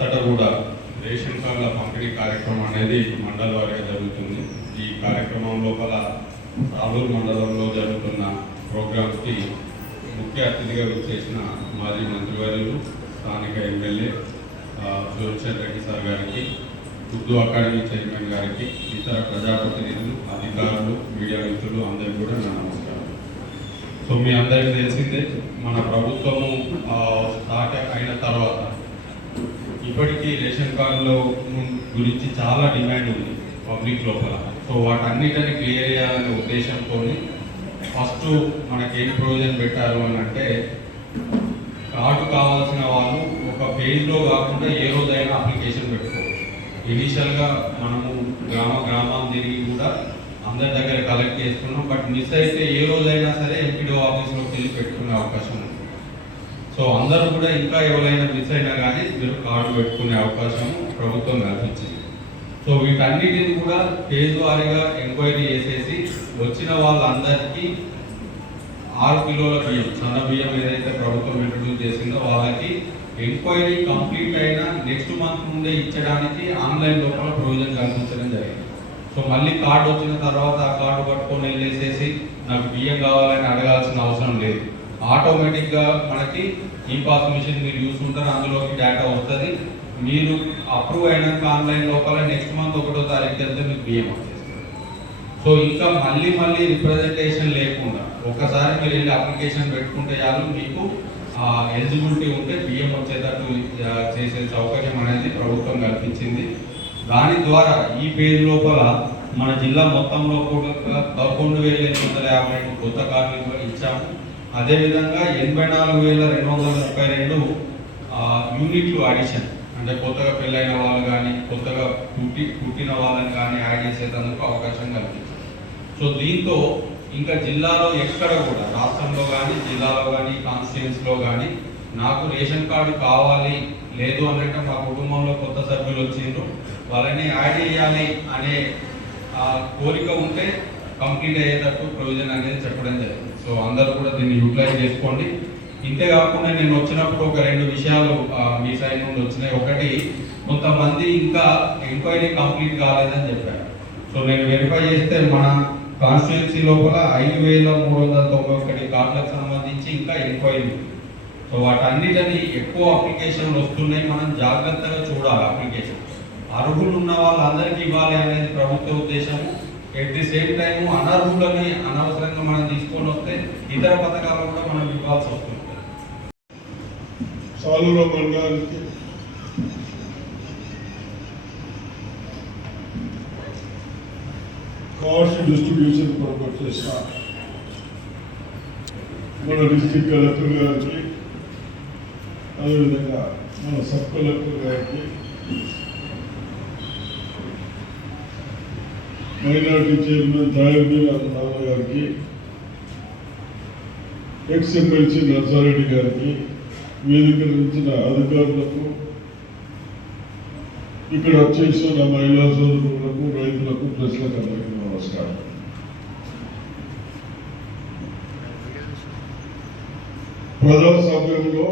అంతటా కూడా రేషన్ కార్డుల పంపిణీ కార్యక్రమం అనేది మండల వారీగా జరుగుతుంది. ఈ కార్యక్రమం లోపల రాలూరు మండలంలో జరుగుతున్న ప్రోగ్రామ్స్కి ముఖ్య అతిథిగా విచ్చేసిన మాజీ మంత్రివర్యులు స్థానిక ఎమ్మెల్యే జోన్షన్ రెడ్డి సార్ గారికి, ఉర్దూ అకాడమీ చైర్మన్ గారికి, ఇతర ప్రజాప్రతినిధులు, అధికారులు, మీడియా మిత్రులు అందరికీ కూడా నా నమస్కారం. సో మీ అందరికీ తెలిసిందే, మన ప్రభుత్వము స్టార్ట్ అయిన తర్వాత ఇప్పటికీ రేషన్ కార్డుల గురించి చాలా డిమాండ్ ఉంది పబ్లిక్ లోపల. సో వాటన్నిటిని క్లియర్ చేయాలనే ఉద్దేశంతో ఫస్ట్ మనకేం ప్రొవిజన్ పెట్టారు అని అంటే, కార్డు కావాల్సిన వాళ్ళు ఒక పేజ్లో కాకుండా ఏ రోజైనా అప్లికేషన్ పెట్టుకోవచ్చు. ఇనీషియల్గా మనము గ్రామాలు తిరిగి కూడా అందరి దగ్గర కలెక్ట్ చేసుకున్నాం. బట్ మిస్ అయితే ఏ రోజైనా సరే ఎంపీడీఓ ఆఫీస్లోకి వెళ్ళి పెట్టుకునే అవకాశం ఉంది. సో అందరూ కూడా ఇంకా ఎవరైనా మిస్ అయినా కానీ మీరు కార్డు పెట్టుకునే అవకాశం ప్రభుత్వం కల్పించింది. సో వీటన్నిటిని కూడా పేజ్ వారీగా ఎంక్వైరీ చేసేసి వచ్చిన వాళ్ళందరికీ 6 కిలోల బియ్యం, సన్న బియ్యం ఏదైతే ప్రభుత్వం ఇంట్రడ్యూస్ చేసిందో వాళ్ళకి ఎంక్వైరీ కంప్లీట్ అయినా నెక్స్ట్ మంత్ ముందే ఇచ్చడానికి ఆన్లైన్ లోపల ప్రొవిజన్ కల్పించడం జరిగింది. సో మళ్ళీ కార్డు వచ్చిన తర్వాత ఆ కార్డు పట్టుకొని వెళ్ళేసేసి నాకు బియ్యం కావాలని అడగాల్సిన అవసరం లేదు. ఆటోమేటిక్గా మనకి ఈ పాస్ మిషన్ మీరు చూసుకుంటారు, అందులోకి డేటా వస్తుంది. మీరు అప్రూవ్ అయినాక ఆన్లైన్ లోపల నెక్స్ట్ మంత్ 1వ తారీఖు వెళ్తే మీకు బియ్యం వచ్చేస్తుంది. సో ఇంకా మళ్ళీ రిప్రజెంటేషన్ లేకుండా ఒకసారి మీరు వెళ్ళి అప్లికేషన్ పెట్టుకుంటే చాలు, మీకు ఎలిజిబిలిటీ ఉంటే బియ్యం వచ్చేటట్టు చేసే సౌకర్యం అనేది ప్రభుత్వం కల్పించింది. దాని ద్వారా ఈ పేజ్ లోపల మన జిల్లా మొత్తంలో కూడా 11,852 కొత్త కార్డులు ఇచ్చాము. అదేవిధంగా 84,232 యూనిట్లు అడిషన్, అంటే కొత్తగా పెళ్ళైన వాళ్ళు కానీ కొత్తగా పుట్టిన వాళ్ళని కానీ యాడ్ చేసేందుకు అవకాశం కల్పించారు. సో దీంతో ఇంకా జిల్లాలో ఎక్కడ కూడా, రాష్ట్రంలో కానీ జిల్లాలో కానీ కాన్స్టిట్యుయెన్సీలో కానీ నాకు రేషన్ కార్డు కావాలి లేదు అన్నట్టు మా కుటుంబంలో కొత్త సభ్యులు వచ్చిండ్రు వాళ్ళని యాడ్ చేయాలి అనే కోరిక ఉంటే కంప్లీట్ అయ్యేటట్టు ప్రొవిజన్ అనేది చెప్పడం జరిగింది. సో అందరూ కూడా దీన్ని యూటిలైజ్ చేసుకోండి. ఇంతే కాకుండా నేను వచ్చినప్పుడు ఒక 2 విషయాలు మీ సైడ్ నుండి వచ్చినాయి. ఒకటి, కొంతమంది ఇంకా ఎంక్వైరీ కంప్లీట్ కాలేదని చెప్పారు. సో నేను వెరిఫై చేస్తే మన కాన్స్టిట్యుయెన్సీ లోపల 5,391 కార్డులకు సంబంధించి ఇంకా ఎంక్వైరీ. సో వాటన్నిటిని ఎక్కువ అప్లికేషన్లు వస్తున్నాయి, మనం జాగ్రత్తగా చూడాలి. అప్లికేషన్ అర్హులు ఉన్న వాళ్ళందరికీ ఇవ్వాలి అనేది ప్రభుత్వ ఉద్దేశము. ఎట్ ది సేమ్ టైము అనర్హులని అనవసరంగా మనం తీసుకొని వస్తే ఇతర పథకాలు కూడా మనం ఇవ్వాల్సి వస్తుంది. సాలూరు మండలానికి కార్డ్స్ డిస్ట్రిబ్యూషన్ కొరకు వచ్చేసిన మన డిస్ట్రిక్ట్ కలెక్టర్ గారికి, అదేవిధంగా మన సబ్ కలెక్టర్ గారికి, మైనార్టీ చైర్మన్ నారాయణ గారికి, ఎక్స్ఎమ్మెల్సీ నర్సారెడ్డి గారికి, వేదిక నుంచి అధికారులకు, ఇక్కడ వచ్చేసిన మహిళా సోదరులకు, రైతులకు, ప్రజలకు అందరికీ నమస్కారం. ప్రజాస్వామ్యంలో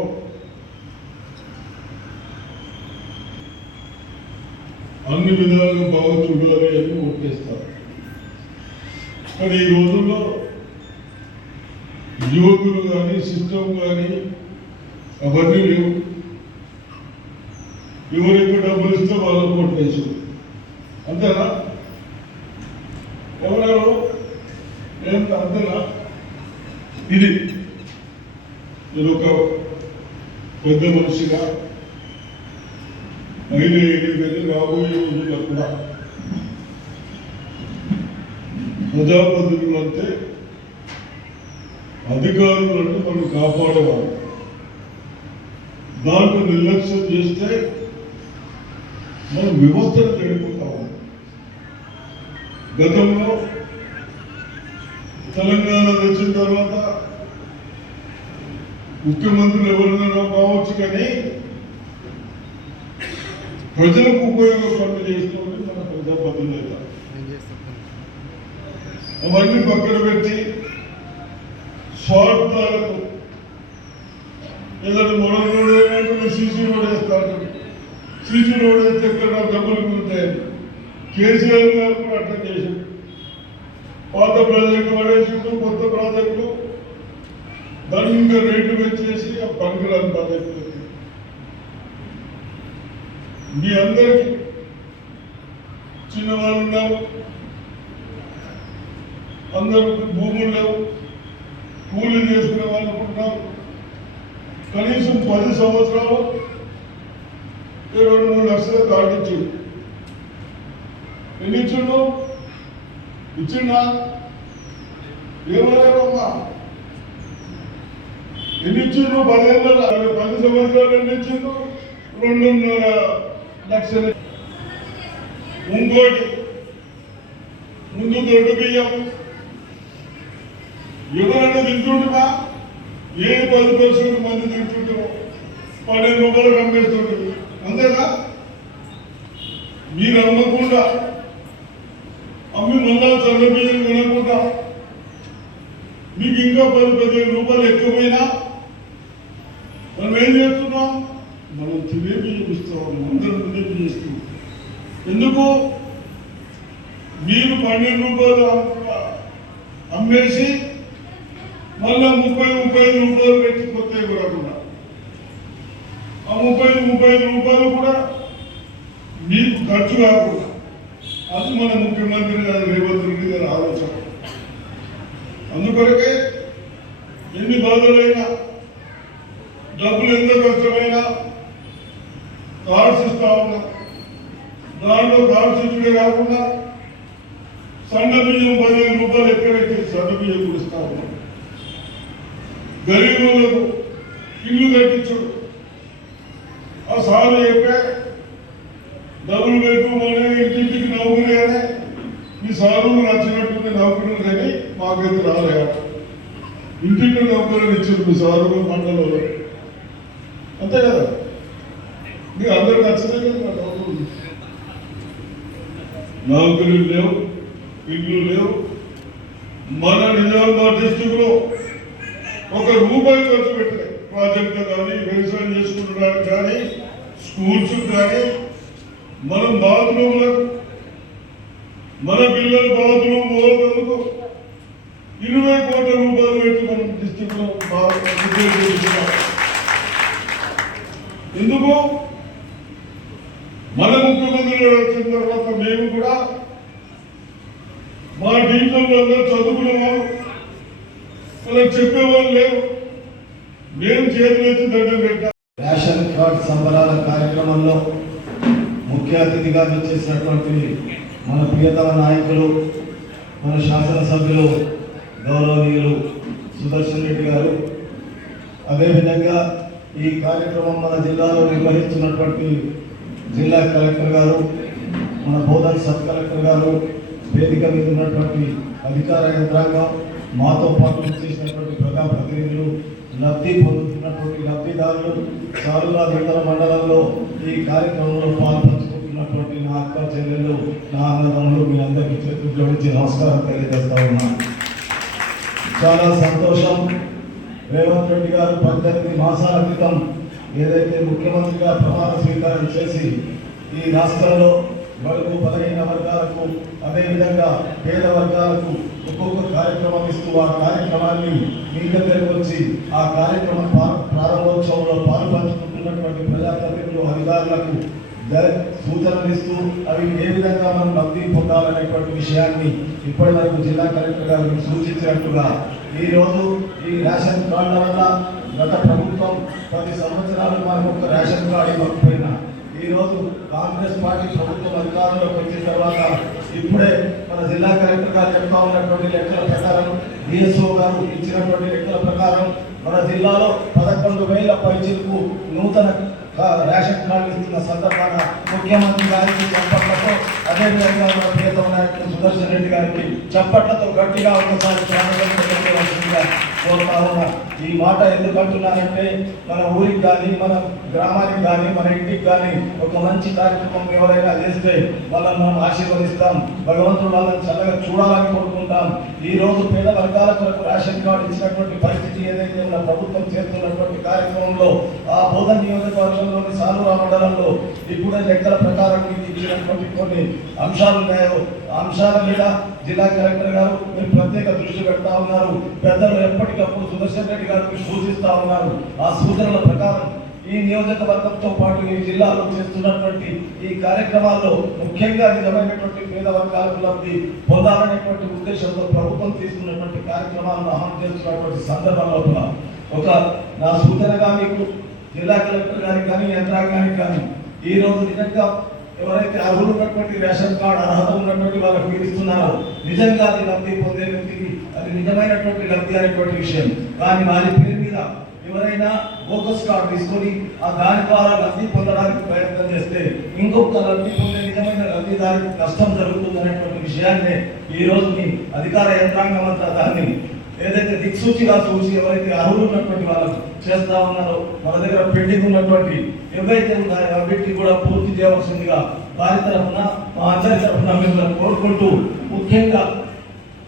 అన్ని విధాలుగా బాగా చూడాలి అని ఓటేస్తారు. కానీ ఈ రోజుల్లో యువకులు కానీ సిస్టమ్ కానీ అవన్నీ లేవు. ఎవరికి డబ్బులు ఇస్తే వాళ్ళకు ఓటేసు, అంతేనా? ఎవరెవరు అంతేనా? ఇది నేను ఒక పెద్ద మనిషిగా అయినా రాబోయే రోజుల్లో కూడా ప్రజాప్రతినిధులు అంటే అధికారులు అంటే మనం కాపాడేవారు. దాంట్లో నిర్లక్ష్యం చేస్తే మనం వ్యవస్థను చెడిపోతాము. గతంలో తెలంగాణ వచ్చిన తర్వాత ముఖ్యమంత్రులు ఎవరైనా కావచ్చు, కానీ ప్రజలకు ఉపయోగపడి చేస్తుంది మన ప్రజాప్రతినిధులు. అవన్నీ పక్కన పెట్టి స్వార్థాలకు ఏదైనా మొదలు సీసీ రోడ్ వేస్తారు, సీసీ రోడ్ అయితే ఎక్కడ డబ్బులు ఉంటాయి. కేసీఆర్ గారు కూడా అట్లా చేశారు. పాత ప్రాజెక్టు పడేసిండు, కొత్త ప్రాజెక్టు దాన్ని ఇంకా రేట్లు పెంచేసి ఆ పనికిరాని ప్రాజెక్టు మీ అందరికీ చిన్నవాళ్ళు ఉన్నారు, అందరికి భూములు లేవు, కూలీ చేసుకునే వాళ్ళు ఉంటున్నారు. కనీసం 10 సంవత్సరాలు 2-3 లక్షల కార్డు ఇచ్చిండు. ఎన్ని ఇచ్చిండు? ఇచ్చిండా? ఏమన్నారమ్మా? ఎన్ని ఇచ్చిండు? 10 సంవత్సరాలు ఎన్ని ఇచ్చిండు? 2.5 లక్షలు. ఇంకోటి ముందు దొడ్డు బియ్యం ఎవరైనా తింటుంటున్నా? ఏ 10% మంది తింటుంటారో 12 రూపాయలు అమ్మేస్తుంటారు. అంతేనా? మీరు అమ్మకుండా అమ్మి మళ్ళా చల్ల బియ్యం కొనకుండా మీకు ఇంకా 10-15 రూపాయలు ఎక్కువైనా మనం ఏం చేస్తున్నాం? మనం తినే బియ్యం ఇస్తాం, అందరం తినే బియ్యం ఇస్తాం. ఎందుకు? మీరు 12 రూపాయలు అమ్మేసి మళ్ళా 30-35 రూపాయలు పెట్టి కొత్తవి కొనకుండా ఆ 30-35 రూపాయలు కూడా మీకు ఖర్చు కాకుండా. అది మన ముఖ్యమంత్రి గారు రేవంత్ రెడ్డి గారి ఆలోచన. అందుకొరకే ఎన్ని బాధలైనా, డబ్బులు ఎంత కష్టమైనా కార్డ్స్ ఇస్తా ఉన్నా. దాంట్లో కార్డ్స్ ఇచ్చుడే కాకుండా సన్న బియ్యం 15 రూపాయలు ఎక్కడైతే సన్న బియ్యం కూడా ఇస్తా ఉన్నా. గరీబులకు ఇల్లు కట్టించుడు. ఆ సార్ చెప్పే డబ్బులు పెట్టుకోమని ఇంటింటికి నౌకరీ అని మీ సారు నచ్చినట్టుంది నౌకరీలు కానీ మాకైతే రాలే. ఇంటింటి నౌకరీలు ఇచ్చారు మీ సారు మండలంలో. అంతే కదా? మీకు అందరికి నచ్చలేదు కదా? నౌకరీలు లేవు, ఇల్లు లేవు. మన నిజామాబాద్ డిస్టిక్ లో 1 రూపాయి ఖర్చు పెట్టలే. ప్రాజెక్టు కానీ, వ్యవసాయం చేసుకుంటున్నానికి కానీ, స్కూల్స్ కానీ, మనం బాత్రూమ్లకు మన పిల్లలు బాత్రూమ్ పోయేందుకు 20 కోట్ల రూపాయలు పెట్టి మనం డిస్టిక్ లో ఎందుకు? మన ముఖ్యమంత్రి వచ్చిన తర్వాత మేము కూడా మా టీచర్లు చదువుకున్న వాళ్ళు వాళ్ళకి చెప్పేవాళ్ళు లేవు. మేము చేతులెత్తి దండం పెట్టాం. రేషన్ కార్డ్ సంబరాల కార్యక్రమంలో ముఖ్య అతిథిగా వచ్చేసినటువంటి మన ప్రియతమ నాయకులు, మన శాసనసభ్యులు గౌరవనీయులు సుదర్శన్ రెడ్డి గారు, అదేవిధంగా ఈ కార్యక్రమం మన జిల్లాలో నిర్వహిస్తున్నటువంటి జిల్లా కలెక్టర్ గారు, మన బోధన్ సబ్ కలెక్టర్ గారు, వేదిక మీద ఉన్నటువంటి అధికార యంత్రాంగం, మాతో పాటు చేసినటువంటి ప్రజాప్రతినిధులు, లబ్ధి పొందుతున్నటువంటి లబ్ధిదారులు, సాలురాజ్ ఇతర మండలంలో ఈ కార్యక్రమంలో పాల్పంచుకుంటున్నటువంటి నా అక్క చెల్లెళ్ళు, నా అన్నదమ్ములు, మీరందరికీ చేతులు జోడించి నమస్కారం తెలియజేస్తా ఉన్నాను. చాలా సంతోషం. రేవంత్ రెడ్డి గారు 18 మాసాల క్రితం ఏదైతే ముఖ్యమంత్రిగా ప్రమాణ స్వీకారం చేసి ఈ రాష్ట్రంలో బడుగు బలహీన వర్గాలకు, అదేవిధంగా పేద వర్గాలకు ఒక్కొక్క కార్యక్రమం ఇస్తూ ఆ కార్యక్రమాన్ని మీ దగ్గరకు వచ్చి ఆ కార్యక్రమం ప్రారంభోత్సవంలో పాల్పంచుకుంటున్నటువంటి ప్రజాప్రతినిధులు, అధికారులకు సూచనలు ఇస్తూ అవి ఏ విధంగా మనం లబ్ధి పొందాలనేటువంటి విషయాన్ని ఇప్పటి వరకు జిల్లా కలెక్టర్ గారు సూచించినట్టుగా ఈరోజు ఈ రేషన్ కార్డుల వల్ల గత ప్రభుత్వం 10 సంవత్సరాలు మనకు ఒక రేషన్ కార్డు ఇవ్వకపోయినా ఈరోజు కాంగ్రెస్ పార్టీ ప్రభుత్వం అధికారంలోకి వచ్చిన తర్వాత ఇప్పుడే మన జిల్లా కలెక్టర్ గారు చెప్తా ఉన్నటువంటి లెక్కల ప్రకారం, డిఎస్ఓ గారు ఇచ్చినటువంటి లెక్కల ప్రకారం మన జిల్లాలో 11,000 పైచిలకు నూతన రేషన్ కార్డు ఇస్తున్న సందర్భంగా ముఖ్యమంత్రి గారికి సంపర్కంతో, అదేవిధంగా మన ప్రియతమ నాయకులు సుదర్శన్ రెడ్డి గారికి చప్పట్లతో గట్టిగా ఒకసారి స్వాగతం కోరుతా ఉన్నా. ఈ మాట ఎందుకు అంటున్నానంటే మన ఊరికి కానీ మన గ్రామానికి కానీ మన ఇంటికి కానీ ఒక మంచి కార్యక్రమం ఎవరైనా చేస్తే వాళ్ళని మనం ఆశీర్వదిస్తాం. భగవంతుడు వాళ్ళని చల్లగా చూడాలని కోరుకుంటాం. ఈ రోజు పేద వర్గాల కొరకు రేషన్ కార్డు ఇచ్చినటువంటి పరిస్థితి ఏదైతే ఉన్న ప్రభుత్వం చేస్తున్నటువంటి కార్యక్రమంలో ఆ బోధన నియోజకవర్గంలోని సాలూరా మండలంలో ఇప్పుడే లెక్కల ప్రకారం ఇచ్చినటువంటి కొన్ని అంశాలు ఉన్నాయో అంశాల మీద జిల్లా కలెక్టర్ గారు మీరు ప్రత్యేక దృష్టి పెడతా ఉన్నారు. పెద్దలు ఎప్పటికప్పుడు సుదర్శన్ రెడ్డి గారికి సూచిస్తా ఉన్నారు. ఆ సూచనల ప్రకారం ఈ నియోజకవర్గంతో పాటు ఈ జిల్లాలో చేస్తున్నటువంటి ఈ కార్యక్రమాల్లో ముఖ్యంగా నిజమైనటువంటి పేద వర్గాలకు లబ్ధి పొందాలనేటువంటి ఉద్దేశంతో ప్రభుత్వం తీసుకున్నటువంటి కార్యక్రమాలను అమలు చేస్తున్నటువంటి సందర్భంలో ఒక నా సూచనగా మీకు జిల్లా కలెక్టర్ గారికి కానీ యంత్రాంగానికి కానీ ఈ రోజు నిజంగా ఎవరైతే అర్హులు ఉన్నటువంటి రేషన్ కార్డు అర్హత ఉన్నటువంటి వాళ్ళకు మీరు ఇస్తున్నారో నిజంగా అది లబ్ధి పొందే వ్యక్తికి అది నిజమైనటువంటి లబ్ధి అనేటువంటి విషయం. కానీ వారి పేరు మీద ఎవరైనా బోగస్ కార్డు తీసుకొని ఆ దాని ద్వారా లబ్ధి పొందడానికి ప్రయత్నం చేస్తే ఇంకొక లబ్ధి పొందే నిజమైన లబ్ధిదారికి నష్టం జరుగుతుంది అనేటువంటి విషయాన్ని ఈ రోజు మీ అధికార యంత్రాంగం అంతా దాన్ని ఏదైతే దిక్సూచిగా చూసి ఎవరైతే అర్హులు ఉన్నటువంటి వాళ్ళకు చేస్తా ఉన్నారో మన దగ్గర పెండింగ్ ఉన్నటువంటి ఏవైతే ఉన్నాయో అన్నిటిని కూడా పూర్తి చేయవలసిందిగా వారి తరఫున మా అందరి తరఫున మిమ్మల్ని కోరుకుంటూ ముఖ్యంగా